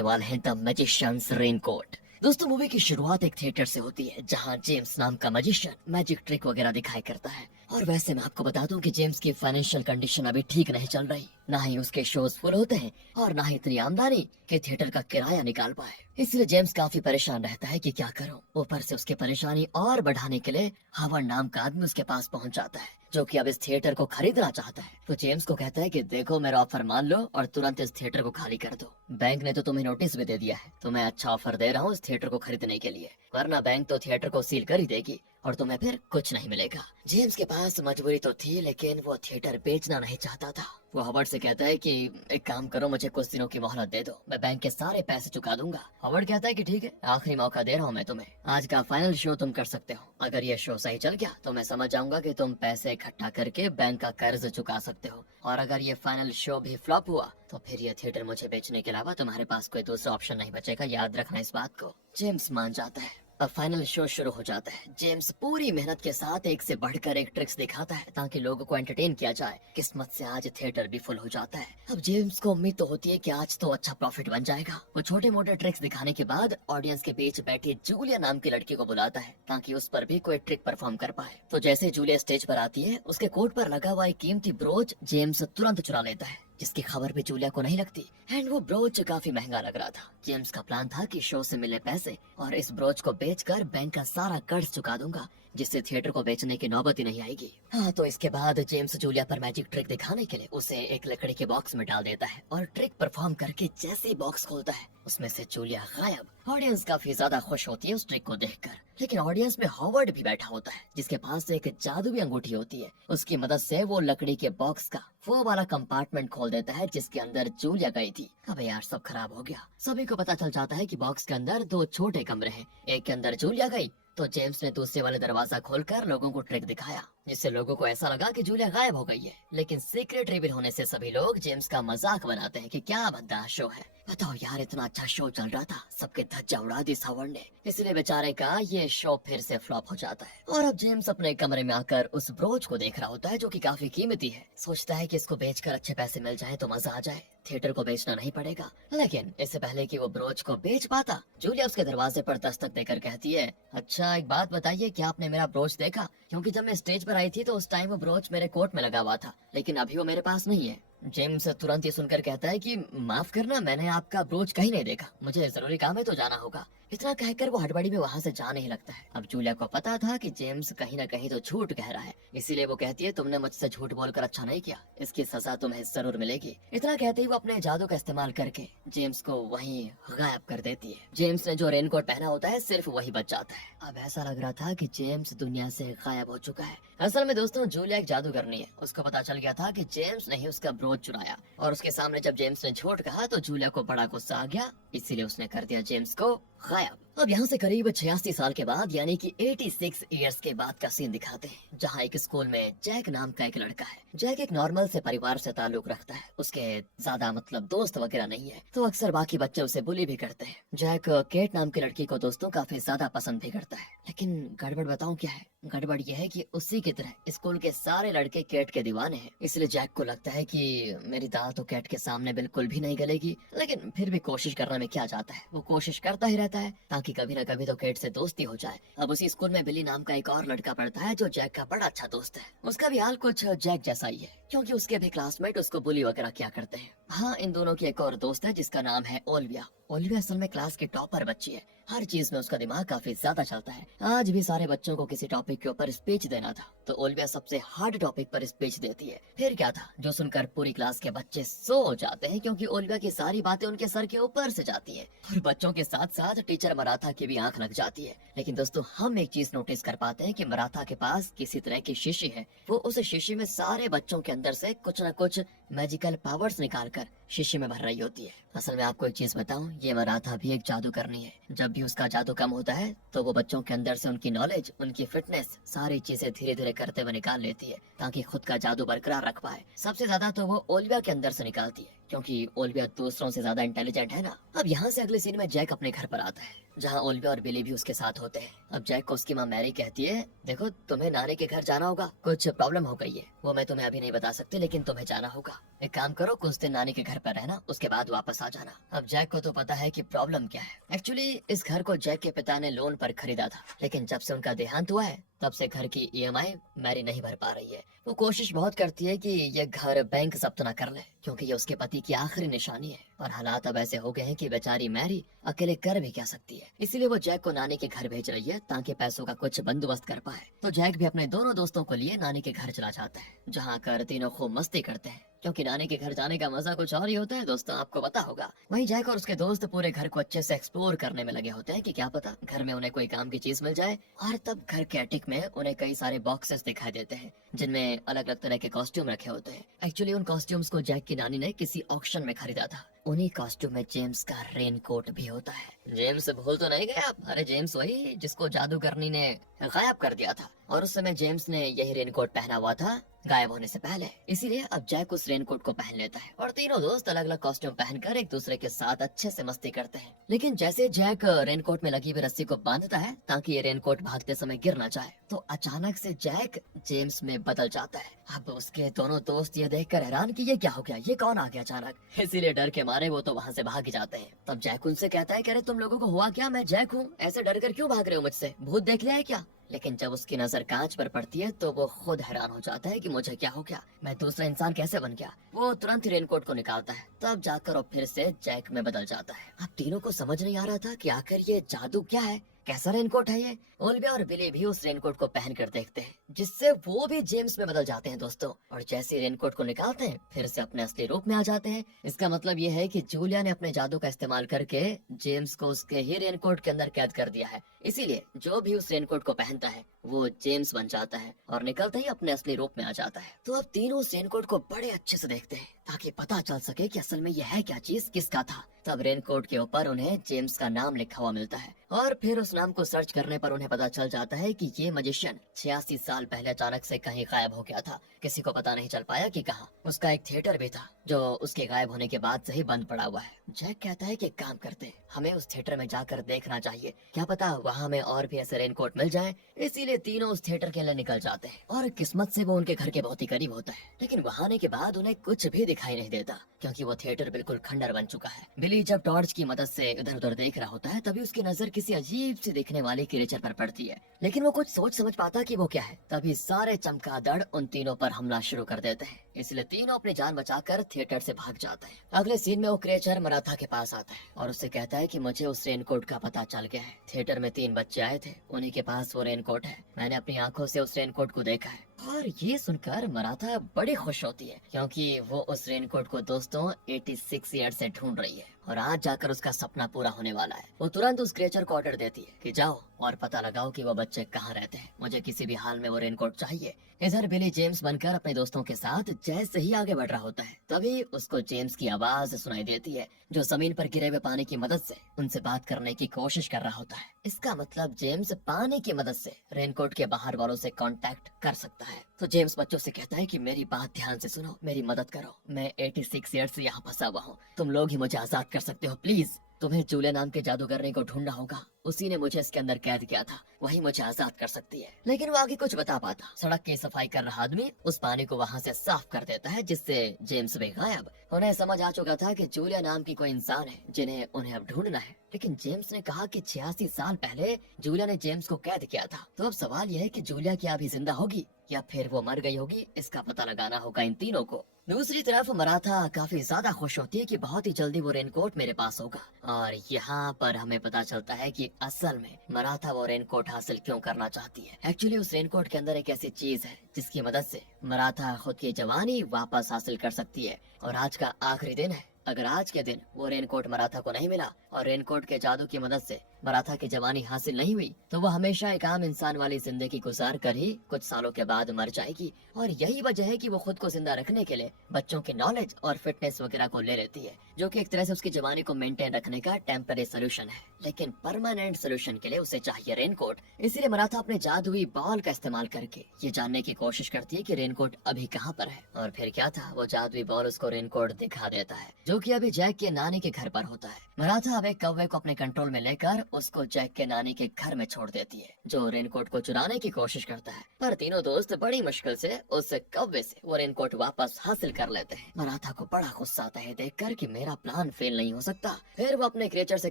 देखने वाले हैं द मैजिशियंस रेनकोट। दोस्तों मूवी की शुरुआत एक थिएटर से होती है जहां जेम्स नाम का मैजिशियन मैजिक ट्रिक वगैरह दिखाई करता है। और वैसे मैं आपको बता दूं कि जेम्स की फाइनेंशियल कंडीशन अभी ठीक नहीं चल रही, ना ही उसके शोज फुल होते हैं और ना ही इतनी आमदनी कि थिएटर का किराया निकाल पाए। इसलिए जेम्स काफी परेशान रहता है कि क्या करूं। ऊपर से उसकी परेशानी और बढ़ाने के लिए हावर्ड नाम का आदमी उसके पास पहुंच जाता है, जो कि अब इस थिएटर को खरीदना चाहता है। तो जेम्स को कहता है कि देखो मेरा ऑफर मान लो और तुरंत इस थिएटर को खाली कर दो। बैंक ने तो तुम्हें नोटिस भी दे दिया है, तुम्हें अच्छा ऑफर दे रहा हूँ इस थिएटर को खरीदने के लिए, वरना बैंक तो थिएटर को सील कर ही देगी और तुम्हें फिर कुछ नहीं मिलेगा। जेम्स के पास मजबूरी तो थी, लेकिन वो थिएटर बेचना नहीं चाहता था। वो हॉवर्ड से कहता है कि एक काम करो, मुझे कुछ दिनों की मोहलत दे दो, मैं बैंक के सारे पैसे चुका दूंगा। हॉवर्ड कहता है कि ठीक है, आखिरी मौका दे रहा हूँ मैं तुम्हें, आज का फाइनल शो तुम कर सकते हो। अगर ये शो सही चल गया तो मैं समझ जाऊंगा कि तुम पैसे इकट्ठा करके बैंक का कर्ज चुका सकते हो, और अगर ये फाइनल शो भी फ्लॉप हुआ तो फिर ये थिएटर मुझे बेचने के अलावा तुम्हारे पास कोई दूसरा ऑप्शन नहीं बचेगा, याद रखना इस बात को। जेम्स मान जाता है। अब फाइनल शो शुरू हो जाता है। जेम्स पूरी मेहनत के साथ एक से बढ़कर एक ट्रिक्स दिखाता है ताकि लोगों को एंटरटेन किया जाए। किस्मत से आज थिएटर भी फुल हो जाता है। अब जेम्स को उम्मीद तो होती है कि आज तो अच्छा प्रॉफिट बन जाएगा। वो छोटे मोटे ट्रिक्स दिखाने के बाद ऑडियंस के बीच बैठी जूलिया नाम की लड़की को बुलाता है ताकि उस पर भी कोई ट्रिक परफॉर्म कर पाए। तो जैसे जूलिया स्टेज पर आती है, उसके कोट पर लगा हुआ एक कीमती ब्रोच जेम्स तुरंत चुरा लेता है, जिसकी खबर भी जूलिया को नहीं लगती। एंड वो ब्रोच काफी महंगा लग रहा था। जेम्स का प्लान था कि शो से मिले पैसे और इस ब्रोच को बेचकर बैंक का सारा कर्ज चुका दूंगा, जिससे थिएटर को बेचने की नौबत ही नहीं आएगी। हाँ, तो इसके बाद जेम्स जूलिया पर मैजिक ट्रिक दिखाने के लिए उसे एक लकड़ी के बॉक्स में डाल देता है और ट्रिक परफॉर्म करके जैसे ही बॉक्स खोलता है उसमें से जूलिया गायब। ऑडियंस काफी ज्यादा खुश होती है उस ट्रिक को देखकर, लेकिन ऑडियंस में हॉवर्ड भी बैठा होता है जिसके पास एक जादुई अंगूठी होती है। उसकी मदद से वो लकड़ी के बॉक्स का वो वाला कंपार्टमेंट खोल देता है जिसके अंदर जूलिया गई थी। अबे यार, सब खराब हो गया। सभी को पता चल जाता है कि बॉक्स के अंदर दो छोटे कमरे हैं, एक के अंदर जूलिया गई। तो जेम्स ने दूसरे वाले दरवाजा खोलकर लोगों को ट्रिक दिखाया, जिससे लोगों को ऐसा लगा कि जूलिया गायब हो गई है। लेकिन सीक्रेट रिवील होने से सभी लोग जेम्स का मजाक बनाते हैं कि क्या भद्दा शो है। बताओ यार, इतना अच्छा शो चल रहा था, सबके धज्जा उड़ा दी हॉवर्ड ने। इसलिए बेचारे का ये शो फिर से फ्लॉप हो जाता है। और अब जेम्स अपने कमरे में आकर उस ब्रोच को देख रहा होता है, जो कि काफी कीमती है। सोचता है कि इसको बेचकर अच्छे पैसे मिल जाए तो मजा आ जाए, थिएटर को बेचना नहीं पड़ेगा। लेकिन इससे पहले कि वो ब्रोच को बेच पाता, जूलिया उसके दरवाजे पर दस्तक देकर कहती है, अच्छा एक बात बताइए, क्या आपने मेरा ब्रोच देखा? क्योंकि जब मैं स्टेज पर आई थी तो उस टाइम वो ब्रोच मेरे कोट में लगा हुआ था, लेकिन अभी वो मेरे पास नहीं है। जेम्स तुरंत ये सुनकर कहता है कि माफ करना, मैंने आपका ब्रोच कहीं नहीं देखा, मुझे जरूरी काम है तो जाना होगा। इतना कहकर वो हड़बड़ी में वहाँ से जाने ही लगता है। अब जूलिया को पता था कि जेम्स कहीं न कहीं तो झूठ कह रहा है, इसीलिए वो कहती है, तुमने मुझसे झूठ बोलकर अच्छा नहीं किया, इसकी सजा तुम्हें जरूर मिलेगी। इतना कहते ही वो अपने जादू का इस्तेमाल करके जेम्स को वहीं गायब कर देती है। जेम्स ने जो रेनकोट पहना होता है सिर्फ वही बच जाता है। अब ऐसा लग रहा था कि जेम्स दुनिया से गायब हो चुका है। असल में दोस्तों, जूलिया एक जादूगरनी है। उसको पता चल गया था कि जेम्स ने ही उसका ब्रोच चुराया, और उसके सामने जब जेम्स ने झूठ कहा तो जूलिया को बड़ा गुस्सा आ गया, इसीलिए उसने कर दिया जेम्स को गायब। अब यहाँ से करीब 86 साल के बाद, यानी कि 86 इयर्स के बाद का सीन दिखाते हैं, जहाँ एक स्कूल में जैक नाम का एक लड़का है। जैक एक नॉर्मल से परिवार से ताल्लुक रखता है, उसके ज्यादा मतलब दोस्त वगैरह नहीं है, तो अक्सर बाकी बच्चे उसे बुली भी करते हैं। जैक केट नाम की लड़की को दोस्तों काफी ज्यादा पसंद भी करता है, लेकिन गड़बड़ बताऊं क्या है? गड़बड़ यह है कि उसी की तरह स्कूल के सारे लड़के केट के दीवाने हैं। इसलिए जैक को लगता है कि मेरी दाल तो केट के सामने बिल्कुल भी नहीं गलेगी, लेकिन फिर भी कोशिश करने में क्या जाता है, वो कोशिश करता ही रहता है ताकि कभी न कभी तो केट से दोस्ती हो जाए। अब उसी स्कूल में बिली नाम का एक और लड़का पढ़ता है जो जैक का बड़ा अच्छा दोस्त है। उसका भी हाल कुछ जैक जैसा ही है, क्योंकि उसके भी क्लासमेट उसको बुली वगैरह क्या करते हैं। हाँ, इन दोनों की एक और दोस्त है जिसका नाम है ओलिविया। ओलिविया असल में क्लास की टॉपर बच्ची है, हर चीज में उसका दिमाग काफी ज्यादा चलता है। आज भी सारे बच्चों को किसी टॉपिक के ऊपर स्पीच देना था, तो ओलिविया सबसे हार्ड टॉपिक पर स्पीच देती है। फिर क्या था, जो सुनकर पूरी क्लास के बच्चे सो जाते हैं, क्योंकि ओलिविया की सारी बातें उनके सर के ऊपर से जाती है। और बच्चों के साथ साथ टीचर मराठा की भी आंख लग जाती है। लेकिन दोस्तों, हम एक चीज नोटिस कर पाते हैं कि मराठा के पास किसी तरह की शीशी है। वो उस शीशी में सारे बच्चों के अंदर से कुछ न कुछ मैजिकल पावर्स निकाल कर शीशी में भर रही होती है। असल में आपको एक चीज बताऊं, ये मराठा भी एक जादू करनी है। जब भी उसका जादू कम होता है तो वो बच्चों के अंदर से उनकी नॉलेज, उनकी फिटनेस, सारी चीजें धीरे धीरे करते हुए निकाल लेती है ताकि खुद का जादू बरकरार रख पाए। सबसे ज्यादा तो वो ओलिविया के अंदर से निकालती है, क्योंकि ओलिविया दूसरों से ज्यादा इंटेलिजेंट है ना। अब यहाँ से अगले सीन में जैक अपने घर पर आता है, जहाँ ओलिविया और बिली भी उसके साथ होते हैं। अब जैक को उसकी माँ मैरी कहती है, देखो तुम्हें नानी के घर जाना होगा, कुछ प्रॉब्लम हो गई है, वो मैं तुम्हें अभी नहीं बता सकती, लेकिन तुम्हें जाना होगा। एक काम करो, कुछ दिन नानी के घर पर रहना, उसके बाद वापस आ जाना। अब जैक को तो पता है कि प्रॉब्लम क्या है। एक्चुअली इस घर को जैक के पिता ने लोन पर खरीदा था, लेकिन जब से उनका देहांत हुआ है तब से घर की ईएमआई मैरी नहीं भर पा रही है। वो कोशिश बहुत करती है कि ये घर बैंक जब्त ना कर ले, क्योंकि ये उसके पति की आखिरी निशानी है। और हालात अब ऐसे हो गए हैं कि बेचारी मैरी अकेले कर भी क्या सकती है। इसीलिए वो जैक को नानी के घर भेज रही है ताकि पैसों का कुछ बंदोबस्त कर पाए। तो जैक भी अपने दोनों दोस्तों को लिए नानी के घर चला जाता है, जहाँ कर तीनों खूब मस्ती करते हैं, क्योंकि नानी के घर जाने का मजा कुछ और ही होता है दोस्तों, आपको पता होगा। वहीं जैक और उसके दोस्त पूरे घर को अच्छे से एक्सप्लोर करने में लगे होते हैं कि क्या पता घर में उन्हें कोई काम की चीज मिल जाए। और तब घर के अटिक में उन्हें कई सारे बॉक्सेस दिखाई देते हैं, जिनमें अलग अलग तरह के कॉस्ट्यूम रखे होते हैं। एक्चुअली उन कॉस्ट्यूम्स को जैक की नानी ने किसी ऑक्शन में खरीदा था। उन्हीं कॉस्ट्यूम में जेम्स का रेन कोट भी होता है। जेम्स भूल तो नहीं गए आप? अरे जेम्स वही जिसको जादूगरनी ने गायब कर दिया था, और उस समय जेम्स ने यही रेन कोट पहना हुआ था गायब होने से पहले। इसीलिए अब जैक उस रेनकोट को पहन लेता है और तीनों दोस्त अलग अलग कॉस्ट्यूम पहनकर एक दूसरे के साथ अच्छे से मस्ती करते हैं। लेकिन जैसे जैक रेनकोट में लगी हुई रस्सी को बांधता है ताकि ये रेनकोट भागते समय गिर ना जाए, तो अचानक से जैक जेम्स में बदल जाता है। अब उसके दोनों दोस्त ये देखकर हैरान कि ये क्या हो गया, ये कौन आ गया अचानक। इसीलिए डर के मारे वो तो वहाँ से भाग जाते हैं। तब जैक उनसे कहता है कि अरे तुम लोगों को हुआ क्या, मैं जैक हूँ, ऐसे डर कर क्यों भाग रहे हो मुझसे, भूत देख लिया है क्या। लेकिन जब उसकी नजर कांच पर पड़ती है तो वो खुद हैरान हो जाता है कि मुझे क्या हो गया, मैं दूसरा इंसान कैसे बन गया। वो तुरंत ही रेनकोट को निकालता है, तब जाकर वो फिर से जैक में बदल जाता है। अब तीनों को समझ नहीं आ रहा था कि आखिर ये जादू क्या है, कैसा रेनकोट है ये। ओलिविया और बिली भी उस रेनकोट को पहन कर देखते हैं, जिससे वो भी जेम्स में बदल जाते हैं दोस्तों। और जैसे रेनकोट को निकालते हैं फिर से अपने असली रूप में आ जाते हैं। इसका मतलब ये है कि जूलिया ने अपने जादू का इस्तेमाल करके जेम्स को उसके ही रेनकोट के अंदर कैद कर दिया है। इसीलिए जो भी उस रेनकोट को पहनता है वो जेम्स बन जाता है और निकलते ही अपने असली रूप में आ जाता है। तो अब तीनों उस रेनकोट को बड़े अच्छे से देखते हैं ताकि पता चल सके कि असल में यह है क्या चीज, किसका था। तब रेनकोट के ऊपर उन्हें जेम्स का नाम लिखा हुआ मिलता है और फिर उस नाम को सर्च करने पर उन्हें पता चल जाता है कि ये मजिशियन 86 साल पहले अचानक से कहीं गायब हो गया था। किसी को पता नहीं चल पाया कि कहाँ। उसका एक थिएटर भी था जो उसके गायब होने के बाद से ही बंद पड़ा हुआ है। जैक कहता है कि एक काम करते हैं, हमें उस थिएटर में जाकर देखना चाहिए, क्या पता वहाँ हमें और भी ऐसे रेनकोट मिल जाए। इसीलिए तीनों उस थिएटर के लिए निकल जाते हैं और किस्मत से वो उनके घर के बहुत ही करीब होता है। लेकिन वहाँ आने के बाद उन्हें कुछ भी दिखाई नहीं देता, क्योंकि वो थिएटर बिल्कुल खंडर बन चुका है। बिली जब टॉर्च की मदद से इधर उधर देख रहा होता है तभी उसकी नजर किसी अजीब सी दिखने वाली क्रिएचर पर पड़ती है, लेकिन वो कुछ सोच समझ पाता कि वो क्या है। तभी सारे चमगादड़ उन तीनों पर हमला शुरू कर देते हैं, इसलिए तीनों अपनी जान बचाकर थिएटर से भाग जाते हैं। अगले सीन में वो क्रिएचर मराठा के पास आता है और उससे कहता है कि मुझे उस रेनकोट का पता चल गया है। थिएटर में 3 बच्चे आए थे, उन्हीं के पास वो रेनकोट है, मैंने अपनी आंखों से उस रेनकोट को देखा है। और ये सुनकर मराठा बड़ी खुश होती है, क्योंकि वो उस रेनकोट को दोस्तों 86 ईयर से ढूंढ रही है और आज जाकर उसका सपना पूरा होने वाला है। वो तुरंत उस क्रिएचर को ऑर्डर देती है कि जाओ और पता लगाओ कि वो बच्चे कहाँ रहते हैं, मुझे किसी भी हाल में वो रेनकोट चाहिए। इधर बिली जेम्स बनकर अपने दोस्तों के साथ जैसे ही आगे बढ़ रहा होता है तभी उसको जेम्स की आवाज सुनाई देती है, जो जमीन पर गिरे हुए पानी की मदद से उनसे बात करने की कोशिश कर रहा होता है। इसका मतलब जेम्स पानी की मदद से रेनकोट के बाहर वालों से कांटेक्ट कर सकता है। तो जेम्स बच्चों से कहता है कि मेरी बात ध्यान से सुनो, मेरी मदद करो, मैं 86 ईयर से यहाँ फंसा हुआ हूँ, तुम लोग ही मुझे आजाद कर सकते हो प्लीज। तुम्हें जूलिया नाम के जादूगरनी को ढूंढना होगा, उसी ने मुझे इसके अंदर कैद किया था, वही मुझे आजाद कर सकती है। लेकिन वो आगे कुछ बता पाता। सड़क की सफाई कर रहा आदमी उस पानी को वहाँ से साफ कर देता है, जिससे जेम्स भी गायब। उन्हें समझ आ चुका था कि जूलिया नाम की कोई इंसान है जिन्हें उन्हें अब ढूंढना है। लेकिन जेम्स ने कहा कि 86 साल पहले जूलिया ने जेम्स को कैद किया था। तो अब सवाल यह है कि जूलिया क्या अभी जिंदा होगी या फिर वो मर गई होगी, इसका पता लगाना होगा इन तीनों को। दूसरी तरफ मराठा काफी ज्यादा खुश होती है कि बहुत ही जल्दी वो रेनकोट मेरे पास होगा। और यहाँ पर हमें पता चलता है कि असल में मराठा वो रेनकोट हासिल क्यों करना चाहती है। एक्चुअली उस रेनकोट के अंदर एक ऐसी चीज है जिसकी मदद से मराठा खुद की जवानी वापस हासिल कर सकती है। और आज का आखिरी दिन है, अगर आज के दिन वो रेनकोट मराठा को नहीं मिला और रेनकोट के जादू की मदद से मराठा की जवानी हासिल नहीं हुई, तो वो हमेशा एक आम इंसान वाली जिंदगी गुजार कर ही कुछ सालों के बाद मर जाएगी। और यही वजह है कि वो खुद को जिंदा रखने के लिए बच्चों की नॉलेज और फिटनेस वगैरह को ले लेती है, जो कि एक तरह से उसकी जवानी को मेंटेन रखने का टेम्पररी सोल्यूशन है। लेकिन परमानेंट सोल्यूशन के लिए उसे चाहिए रेनकोट। इसीलिए मराठा अपने जादुई बॉल का इस्तेमाल करके ये जानने की कोशिश करती है कि रेनकोट अभी कहाँ पर है। और फिर क्या था, वो जादुई बॉल उसको रेनकोट दिखा देता है, जो कि अभी जैक के नानी के घर पर होता है। मराठा अब एक कौवे को अपने कंट्रोल में लेकर उसको जैक के नानी के घर में छोड़ देती है, जो रेनकोट को चुराने की कोशिश करता है। पर तीनों दोस्त बड़ी मुश्किल से उस कौवे से वो रेनकोट वापस हासिल कर लेते हैं। मराठा को बड़ा गुस्सा आता है देखकर कि मेरा प्लान फेल नहीं हो सकता। फिर वो अपने क्रिएचर से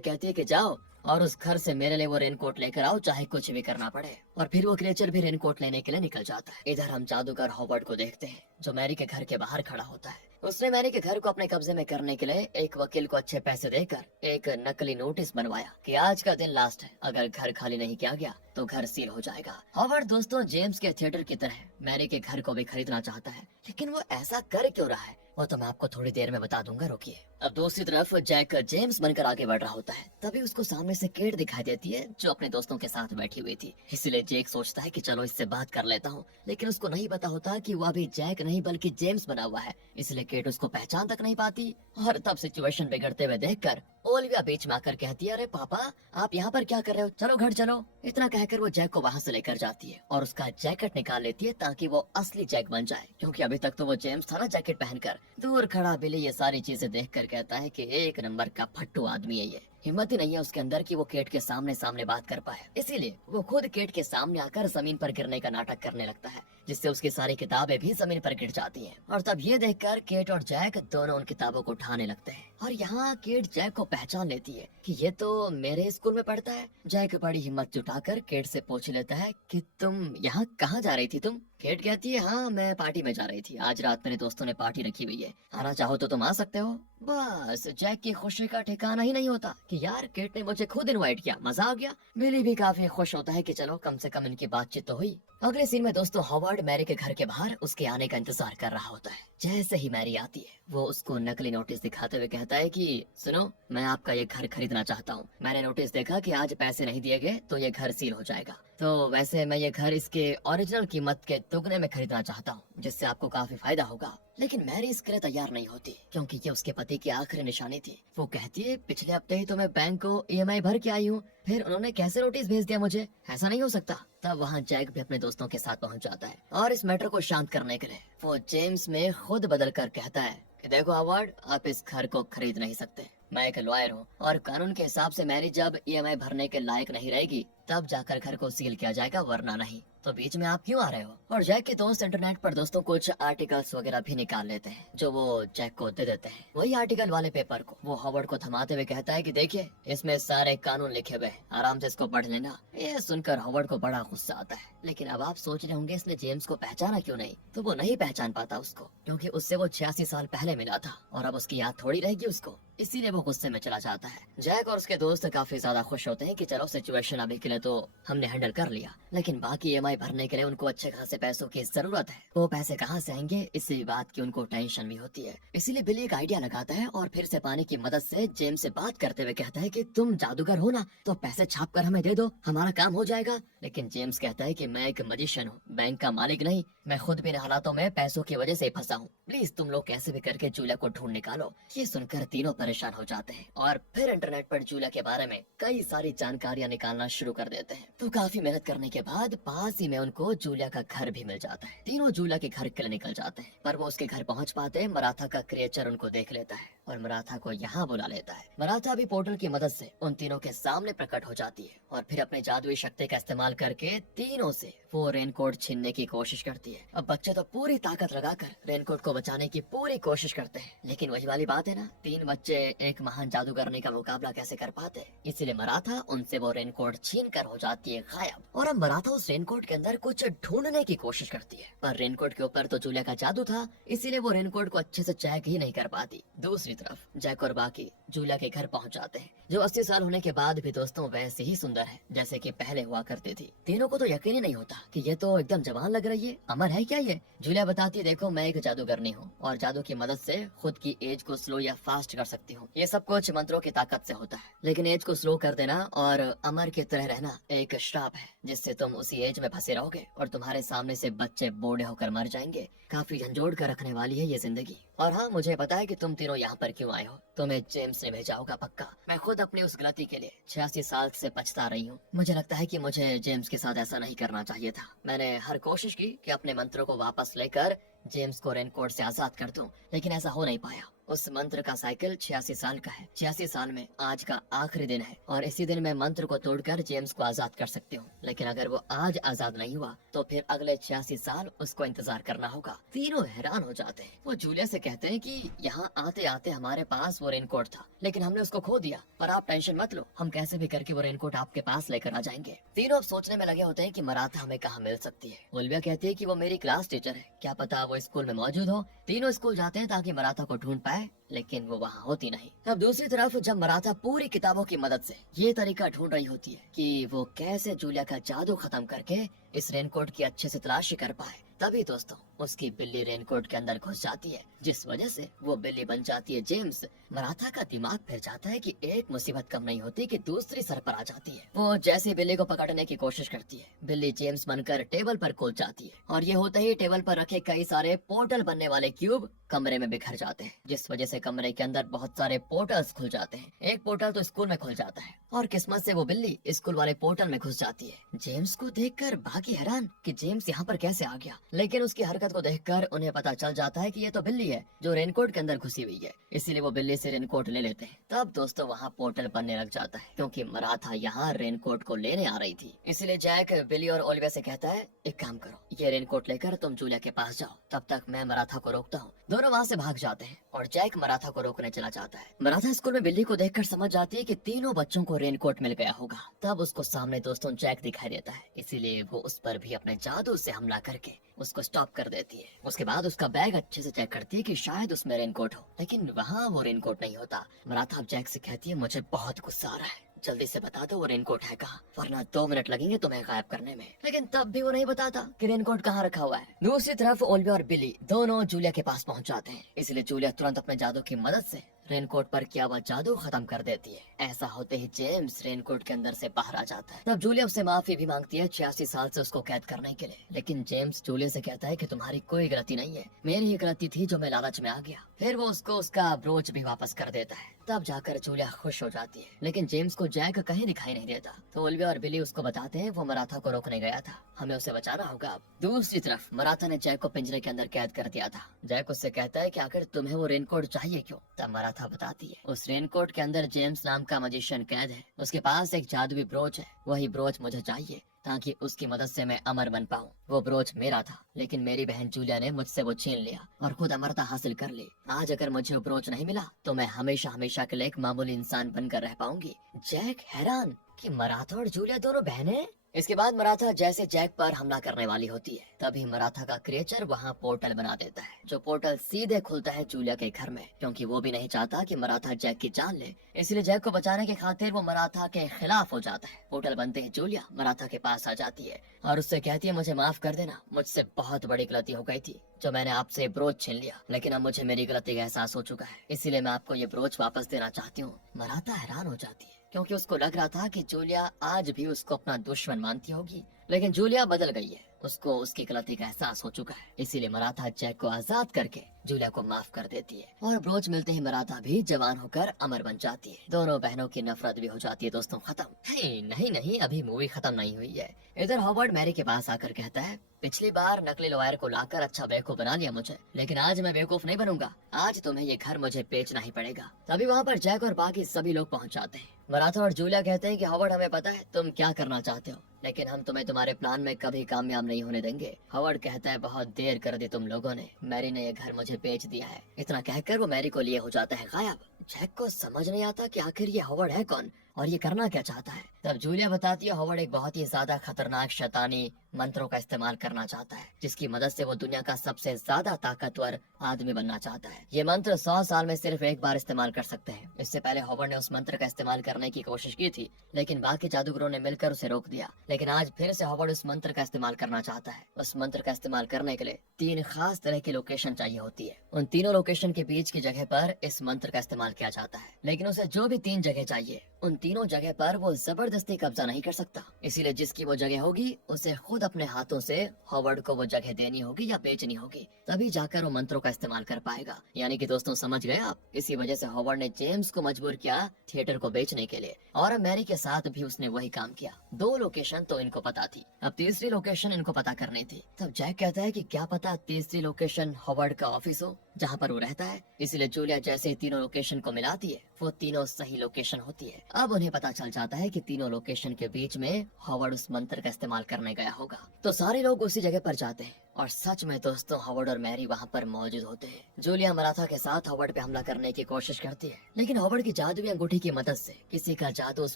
कहती है कि जाओ और उस घर से मेरे लिए वो रेनकोट लेकर आओ, चाहे कुछ भी करना पड़े। और फिर वो क्रिएचर भी रेनकोट लेने के लिए निकल जाता है। इधर हम जादूगर हॉवर्ड को देखते हैं, जो मैरी के घर के बाहर खड़ा होता है। उसने मैरी के घर को अपने कब्जे में करने के लिए एक वकील को अच्छे पैसे देकर एक नकली नोटिस बनवाया कि आज का दिन लास्ट है, अगर घर खाली नहीं किया गया तो घर सील हो जाएगा। हॉवर्ड दोस्तों जेम्स के थिएटर की तरह मैरी के घर को भी खरीदना चाहता है, लेकिन वो ऐसा कर क्यों रहा है वो तो मैं आपको थोड़ी देर में बता दूंगा, रुकिए। अब दूसरी तरफ जैक जेम्स बनकर आगे बढ़ रहा होता है, तभी उसको सामने से केट दिखाई देती है जो अपने दोस्तों के साथ बैठी हुई थी। इसलिए जैक सोचता है कि चलो इससे बात कर लेता हूँ, लेकिन उसको नहीं पता होता कि वो अभी जैक नहीं बल्कि जेम्स बना हुआ है, इसलिए केट उसको पहचान तक नहीं पाती। और तब सिचुएशन बिगड़ते हुए देखकर ओलिविया बीच में आकर कहती है, अरे पापा आप यहाँ पर क्या कर रहे हो, चलो घर चलो। इतना कहकर वो जैक को वहाँ से लेकर जाती है और उसका जैकेट निकाल लेती है ताकि वो असली जैक बन जाए, क्योंकि अभी तक तो वो जेम्स था ना जैकेट पहनकर। दूर खड़ा बिली ये सारी चीजें देखकर कहता है कि एक नंबर का फट्टू आदमी है ये। हिम्मत ही नहीं है उसके अंदर कि वो केट के सामने सामने बात कर पाए, इसीलिए वो खुद केट के सामने आकर जमीन पर गिरने का नाटक करने लगता है, जिससे उसकी सारी किताबें भी जमीन पर गिर जाती हैं। और तब ये देखकर केट और जैक दोनों उन किताबों को उठाने लगते हैं। और यहाँ केट जैक को पहचान लेती है कि ये तो मेरे स्कूल में पढ़ता है। जैक बड़ी हिम्मत जुटाकर केट से पूछ लेता है कि तुम यहाँ कहाँ जा रही थी तुम? केट कहती है, हाँ मैं पार्टी में जा रही थी, आज रात मेरे दोस्तों ने पार्टी रखी हुई है, आना चाहो तो तुम आ सकते हो। बस जैक की खुशी का ठिकाना ही नहीं होता कि यार केट ने मुझे खुद इनवाइट किया, मजा आ गया। बिली भी काफी खुश होता है कि चलो कम से कम इनकी बातचीत तो हुई। अगले सीन में दोस्तों हॉवर्ड मैरी के घर के बाहर उसके आने का इंतजार कर रहा होता है। जैसे ही मैरी आती है वो उसको नकली नोटिस दिखाते हुए कहता है कि सुनो, मैं आपका ये घर खरीदना चाहता हूँ। मैंने नोटिस देखा कि आज पैसे नहीं दिए गए तो ये घर सील हो जाएगा, तो वैसे मैं ये घर इसके ओरिजिनल कीमत के दुगने में खरीदना चाहता हूँ, जिससे आपको काफी फायदा होगा। लेकिन मैरी इसके लिए तैयार नहीं होती, क्योंकि ये उसके पति की आखिरी निशानी थी। वो कहती है, पिछले हफ्ते ही तो मैं बैंक को ईएमआई भर के आई हूँ, फिर उन्होंने कैसे नोटिस भेज दिया मुझे, ऐसा नहीं हो सकता। तब वहाँ जैक भी अपने दोस्तों के साथ पहुँच जाता है और इस मैटर को शांत करने के लिए वो जेम्स में खुद बदल कर कहता है कि देखो हॉवर्ड, आप इस घर को खरीद नहीं सकते, मैं एक लॉयर हूँ और कानून के हिसाब से मैरी जब ईएमआई भरने के लायक नहीं रहेगी तब जाकर घर को सील किया जाएगा, वरना नहीं। तो बीच में आप क्यों आ रहे हो? और जैक के दोस्त इंटरनेट पर दोस्तों कुछ आर्टिकल्स वगैरह भी निकाल लेते हैं जो वो जैक को दे देते हैं। वही आर्टिकल वाले पेपर को वो हॉवर्ड को थमाते हुए कहता है कि देखिए इसमें सारे कानून लिखे हुए हैं, आराम से इसको पढ़ लेना। ये सुनकर हॉवर्ड को बड़ा गुस्सा आता है, लेकिन अब आप सोच रहे होंगे इसने जेम्स को पहचाना क्यों नहीं? तो वो नहीं पहचान पाता उसको, क्योंकि उससे वो 86 साल पहले मिला था और अब उसकी याद थोड़ी रहेगी उसको, इसीलिए वो गुस्से में चला जाता है। जैक और उसके दोस्त काफी ज्यादा खुश होते हैं कि चलो सिचुएशन अभी के लिए तो हमने हैंडल कर लिया, लेकिन बाकी ईएमआई भरने के लिए उनको अच्छे खासे पैसों की जरूरत है। वो पैसे कहाँ से आएंगे इसी बात की उनको टेंशन भी होती है। इसीलिए बिली एक आइडिया लगाता है और फिर से पानी की मदद से जेम्स से बात करते हुए कहता है कि तुम जादूगर हो ना, तो पैसे छाप कर हमें दे दो, हमारा काम हो जाएगा। लेकिन जेम्स कहता है कि मैं एक मजिशियन हूँ, बैंक का मालिक नहीं, मैं खुद भी इन हालातों में पैसों की वजह से फंसा हूँ, प्लीज तुम लोग कैसे भी करके जूलिया को ढूंढ निकालो। ये सुनकर तीनों परेशान हो जाते हैं और फिर इंटरनेट पर जूलिया के बारे में कई सारी जानकारियां निकालना शुरू कर देते हैं। तो काफी मेहनत करने के बाद पास ही में उनको जूलिया का घर भी मिल जाता है। तीनों जूलिया के घर के लिए निकल जाते हैं, पर वो उसके घर पहुंच पाते मराठा का क्रिएचर उनको देख लेता है और मराठा को यहाँ बुला लेता है। मराठा भी पोर्टल की मदद से उन तीनों के सामने प्रकट हो जाती है और फिर अपने जादुई शक्ति का इस्तेमाल करके तीनों से वो रेनकोट छीनने की कोशिश करती है। अब बच्चे तो पूरी ताकत लगाकर रेनकोट को बचाने की पूरी कोशिश करते हैं, लेकिन वही वाली बात है ना, 3 बच्चे एक महान जादूगरनी का मुकाबला कैसे कर पाते। इसीलिए मराठा उनसे वो रेनकोट छीन कर हो जाती है गायब। और अब मराठा उस रेनकोट के अंदर कुछ ढूंढने की कोशिश करती है, पर रेनकोट के ऊपर तो जूलिया का जादू था, इसीलिए वो रेनकोट को अच्छे से चेक ही नहीं कर पाती। दूसरी तरफ जैक और बाकी जूलिया के घर पहुंच जाते हैं, जो 80 साल होने के बाद भी दोस्तों वैसे ही सुंदर है जैसे कि पहले हुआ करती थी। तीनों को तो यकीन ही नहीं होता कि ये तो एकदम जवान लग रही है, अमर है क्या ये। जूलिया बताती है, देखो मैं एक जादूगरनी हूँ और जादू की मदद से खुद की एज को स्लो या फास्ट कर सकती हूँ। ये सब कुछ मंत्रों की ताकत से होता है, लेकिन एज को स्लो कर देना और अमर की तरह रहना एक श्राप है, जिससे तुम उसी एज में फंसे रहोगे और तुम्हारे सामने से बच्चे बूढ़े होकर मर जाएंगे। काफी झंझोड़ कर रखने वाली है ये जिंदगी। और हाँ, मुझे पता है कि तुम तीनों यहाँ पर क्यों आए हो, तुम्हें जेम्स ने भेजा होगा पक्का। मैं खुद अपनी उस गलती के लिए 86 साल से पछता रही हूँ। मुझे लगता है कि मुझे जेम्स के साथ ऐसा नहीं करना चाहिए था। मैंने हर कोशिश की कि अपने मंत्रों को वापस लेकर जेम्स को रेनकोट से आजाद कर दूं, लेकिन ऐसा हो नहीं पाया। उस मंत्र का साइकिल 86 साल का है। 86 साल में आज का आखिरी दिन है और इसी दिन मैं मंत्र को तोड़कर जेम्स को आजाद कर सकती हूँ। लेकिन अगर वो आज आजाद नहीं हुआ तो फिर अगले 86 साल उसको इंतजार करना होगा। तीनों हैरान हो जाते हैं। वो जूलिया से कहते हैं कि यहाँ आते आते हमारे पास वो रेनकोट था, लेकिन हमने उसको खो दिया। पर आप टेंशन मत लो, हम कैसे भी करके वो रेनकोट आपके पास लेकर आ जाएंगे। तीनों अब सोचने में लगे होते हैं कि मराठा हमें कहाँ मिल सकती है। ओलिविया कहती है कि वो मेरी क्लास टीचर है, क्या पता वो स्कूल में मौजूद हो। तीनों स्कूल जाते हैं ताकि मराठा को ढूंढ पाए, लेकिन वो वहाँ होती नहीं। अब दूसरी तरफ जब मराठा पूरी किताबों की मदद से ये तरीका ढूंढ रही होती है कि वो कैसे जूलिया का जादू खत्म करके इस रेनकोट की अच्छे से तलाशी कर पाए, तभी दोस्तों उसकी बिल्ली रेनकोट के अंदर घुस जाती है, जिस वजह से वो बिल्ली बन जाती है जेम्स। मराठा का दिमाग फिर जाता है कि एक मुसीबत कम नहीं होती कि दूसरी सर पर आ जाती है। वो जैसे बिल्ली को पकड़ने की कोशिश करती है, बिल्ली जेम्स बनकर टेबल पर कूद जाती है और ये होते ही टेबल पर रखे कई सारे पोर्टल बनने वाले क्यूब कमरे में बिखर जाते हैं, जिस वजह से कमरे के अंदर बहुत सारे पोर्टल्स खुल जाते हैं। एक पोर्टल तो स्कूल में खुल जाता है और किस्मत से वो बिल्ली स्कूल वाले पोर्टल में घुस जाती है। जेम्स को देखकर बाकी हैरान कि जेम्स यहाँ पर कैसे आ गया, लेकिन उसकी हरकत को देखकर उन्हें पता चल जाता है कि ये तो बिल्ली है जो रेनकोट के अंदर घुसी हुई है, इसीलिए वो बिल्ली से रेनकोट ले लेते हैं। तब दोस्तों वहाँ पोर्टल बनने लग जाता है, क्योंकि मराठा यहाँ रेनकोट को लेने आ रही थी। इसीलिए जैक बिली और ओलिविया से कहता है, एक काम करो, ये रेनकोट लेकर तुम जूलिया के पास जाओ, तब तक मैं मराठा को रोकता हूँ। दोनों वहाँ से भाग जाते हैं और जैक मराठा को रोकने चला जाता है। मराठा स्कूल में बिल्ली को देखकर समझ जाती है कि तीनों बच्चों को रेनकोट मिल गया होगा। तब उसको सामने दोस्तों जैक दिखाई देता है, इसीलिए वो उस पर भी अपने जादू से हमला करके उसको स्टॉप कर देती है। उसके बाद उसका बैग अच्छे से चेक करती है कि शायद उसमें रेनकोट हो, लेकिन वहाँ वो रेनकोट नहीं होता। मराठा जैक से कहती है, मुझे बहुत गुस्सा आ रहा है, जल्दी से बता दो वो रेनकोट है कहाँ, वरना 2 मिनट लगेंगे तुम्हें गायब करने में। लेकिन तब भी वो नहीं बताता कि रेनकोट कहाँ रखा हुआ है। दूसरी तरफ ओलिविया और बिली दोनों जूलिया के पास पहुँच जाते हैं, इसलिए जूलिया तुरंत अपने जादू की मदद से रेनकोट पर किया हुआ जादू खत्म कर देती है। ऐसा होते ही जेम्स रेनकोट के अंदर से बाहर आ जाता है। तब जूलिया उससे माफी भी मांगती है 86 साल से उसको कैद करने के लिए, लेकिन जेम्स जूलिया से कहता है कि तुम्हारी कोई गलती नहीं है, मेरी ही गलती थी जो मैं लालच में आ गया। फिर वो उसको उसका ब्रोच भी वापस कर देता है। तब जाकर जूलिया खुश हो जाती है, लेकिन जेम्स को जैक कहीं दिखाई नहीं देता। तो ओलिविया और बिली उसको बताते हैं वो मराठा को रोकने गया था, हमें उसे बचाना होगा अब। दूसरी तरफ मराठा ने जैक को पिंजरे के अंदर कैद कर दिया था। जैक उससे कहता है कि आखिर तुम्हें वो रेनकोट चाहिए क्यों? तब मराठा बताती है, उस रेनकोट के अंदर जेम्स नाम का मजिशियन कैद है, उसके पास एक जादुई ब्रोच है, वही ब्रोच मुझे चाहिए ताकि उसकी मदद से मैं अमर बन पाऊँ। वो ब्रोच मेरा था, लेकिन मेरी बहन जूलिया ने मुझसे वो छीन लिया और खुद अमरता हासिल कर ली। आज अगर मुझे वो ब्रोच नहीं मिला तो मैं हमेशा हमेशा के लिए एक मामूली इंसान बनकर रह पाऊंगी। जैक हैरान कि मराठा और जूलिया दोनों बहनें। इसके बाद मराठा जैसे जैक पर हमला करने वाली होती है, तभी मराठा का क्रिएचर वहाँ पोर्टल बना देता है, जो पोर्टल सीधे खुलता है जूलिया के घर में, क्योंकि वो भी नहीं चाहता कि मराठा जैक की जान ले। इसलिए जैक को बचाने के खातिर वो मराठा के खिलाफ हो जाता है। पोर्टल बनते ही जूलिया मराठा के पास आ जाती है और उससे कहती है, मुझे माफ कर देना, मुझसे बहुत बड़ी गलती हो गई थी जो मैंने आपसे ब्रोच छीन लिया, लेकिन अब मुझे मेरी गलती का एहसास हो चुका है, इसीलिए मैं आपको ये ब्रोच वापस देना चाहती हूँ। मराठा हैरान हो जाती है, क्योंकि उसको लग रहा था कि जूलिया आज भी उसको अपना दुश्मन मानती होगी, लेकिन जूलिया बदल गई है, उसको उसकी गलती का एहसास हो चुका है। इसीलिए मराठा जैक को आजाद करके जूलिया को माफ कर देती है और ब्रोच मिलते ही मराठा भी जवान होकर अमर बन जाती है। दोनों बहनों की नफरत भी हो जाती है दोस्तों खत्म। नहीं नहीं, अभी मूवी खत्म नहीं हुई है। इधर हॉवर्ड मैरी के पास आकर कहता है, पिछली बार नकली लॉयर को लाकर अच्छा बेवकूफ बना लिया मुझे, लेकिन आज मैं बेवकूफ नहीं बनूंगा, आज तुम्हें ये घर मुझे बेचना ही पड़ेगा। तभी वहाँ पर जैक और बाकी सभी लोग पहुँच जाते हैं। मराठा और जूलिया कहते हैं कि हॉवर्ड, हमें पता है तुम क्या करना चाहते हो, लेकिन हम तुम्हें तुम्हारे प्लान में कभी कामयाब नहीं होने देंगे। हॉवर्ड कहता है, बहुत देर कर दी तुम लोगों ने, मैरी ने ये घर मुझे बेच दिया है। इतना कहकर वो मैरी को लिए हो जाता है गायब। जैक को समझ नहीं आता कि आखिर ये हॉवर्ड है कौन और ये करना क्या चाहता है। तब जूलिया बताती है, हॉवर्ड एक बहुत ही ज्यादा खतरनाक शैतानी मंत्रों का इस्तेमाल करना चाहता है, जिसकी मदद से वो दुनिया का सबसे ज्यादा ताकतवर आदमी बनना चाहता है। ये मंत्र 100 साल में सिर्फ एक बार इस्तेमाल कर सकते हैं। इससे पहले हॉवर्ड ने उस मंत्र का इस्तेमाल करने की कोशिश की थी, लेकिन बाकी जादूगरों ने मिलकर उसे रोक दिया। लेकिन आज फिर से हॉवर्ड उस मंत्र का इस्तेमाल करना चाहता है। उस मंत्र का इस्तेमाल करने के लिए 3 खास तरह की लोकेशन चाहिए होती है। उन तीनों लोकेशन के बीच की जगह पर इस मंत्र का इस्तेमाल किया जाता है, लेकिन उसे जो भी 3 जगह चाहिए, उन तीनों जगह पर वो जबरदस्ती कब्जा नहीं कर सकता, इसीलिए जिसकी वो जगह होगी उसे खुद अपने हाथों से हॉवर्ड को वो जगह देनी होगी या बेचनी होगी, तभी जाकर वो मंत्रों का इस्तेमाल कर पाएगा। यानी कि दोस्तों समझ गए आप, इसी वजह से हॉवर्ड ने जेम्स को मजबूर किया थिएटर को बेचने के लिए, और अब मैरी के साथ भी उसने वही काम किया। 2 लोकेशन तो इनको पता थी, अब तीसरी लोकेशन इनको पता करनी थी। तब जैक कहता है कि क्या पता तीसरी लोकेशन हॉवर्ड का ऑफिस हो जहाँ पर वो रहता है, इसलिए जूलिया जैसे ही तीनों लोकेशन को मिलाती है वो तीनों सही लोकेशन होती है। अब उन्हें पता चल जाता है कि तीनों लोकेशन के बीच में हॉवर्ड उस मंत्र का इस्तेमाल करने गया होगा। तो सारे लोग उसी जगह पर जाते हैं और सच में दोस्तों हॉवर्ड और मैरी वहाँ पर मौजूद होते हैं। जूलिया मराठा के साथ हॉवर्ड पे हमला करने की कोशिश करती है, लेकिन हॉवर्ड की जादुई अंगूठी की मदद से किसी का जादू उस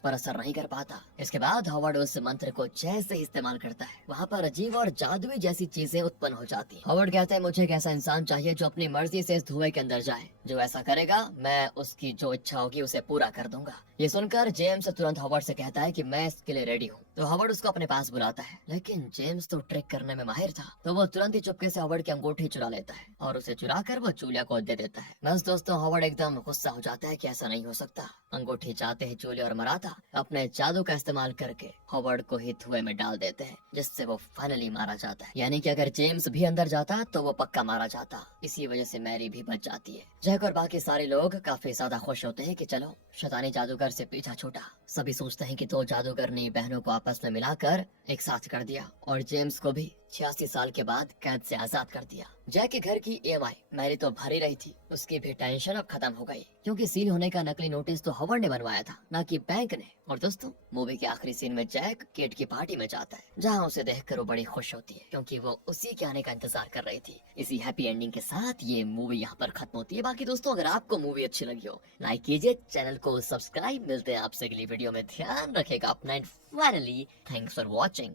पर असर नहीं कर पाता। इसके बाद हॉवर्ड उस मंत्र को जैसे ही इस्तेमाल करता है वहाँ पर अजीब और जादुई जैसी चीजें उत्पन्न हो जाती हैं। हॉवर्ड कहता है मुझे एक ऐसा इंसान चाहिए जो अपनी मर्जी से इस धुएं के अंदर जाए, जो ऐसा करेगा मैं उसकी जो इच्छा होगी उसे पूरा कर दूंगा। ये सुनकर जेम्स तुरंत हॉवर्ड से कहता है कि मैं इसके लिए रेडी हूँ। तो हॉवर्ड उसको अपने पास बुलाता है, लेकिन जेम्स तो ट्रिक करने में माहिर था, तो वो तुरंत ही चुपके से हॉवर्ड की अंगूठी चुरा लेता है और उसे चुरा कर वो जूलिया को दे देता है। बस दोस्तों हॉवर्ड एकदम गुस्सा हो जाता है कि ऐसा नहीं हो सकता। अंगूठी चाहते ही जूलिया और मराठा अपने जादू का इस्तेमाल करके हॉवर्ड को ही धुएं में डाल देते हैं, जिससे वो फाइनली मारा जाता है। यानी कि अगर जेम्स भी अंदर जाता तो वो पक्का मारा जाता। इसी वजह से मैरी भी बच जाती है। जैक और बाकी सारे लोग काफी ज्यादा खुश होते हैं कि चलो शैतानी जादूगर से पीछा छूटा। सभी सोचते हैं कि 2 जादूगर ने बहनों को आपस में मिलाकर एक साथ कर दिया और जेम्स को भी 86 साल के बाद कैद से आजाद कर दिया। जैक के घर की EMI मैरी तो भरी रही थी, उसकी भी टेंशन अब खत्म हो गई, क्योंकि सील होने का नकली नोटिस तो हॉवर्ड ने बनवाया था, ना कि बैंक ने। और दोस्तों मूवी के आखिरी सीन में जैक केट की पार्टी में जाता है, जहां उसे देखकर वो बड़ी खुश होती है, क्योंकि वो उसी के आने का इंतजार कर रही थी। इसी हैप्पी एंडिंग के साथ ये मूवी यहाँ पर खत्म होती है। बाकी दोस्तों अगर आपको मूवी अच्छी लगी हो लाइक कीजिए, चैनल को सब्सक्राइब। मिलते हैं आपसे अगली वीडियो में, ध्यान रखेगा अपना and finally thanks for watching.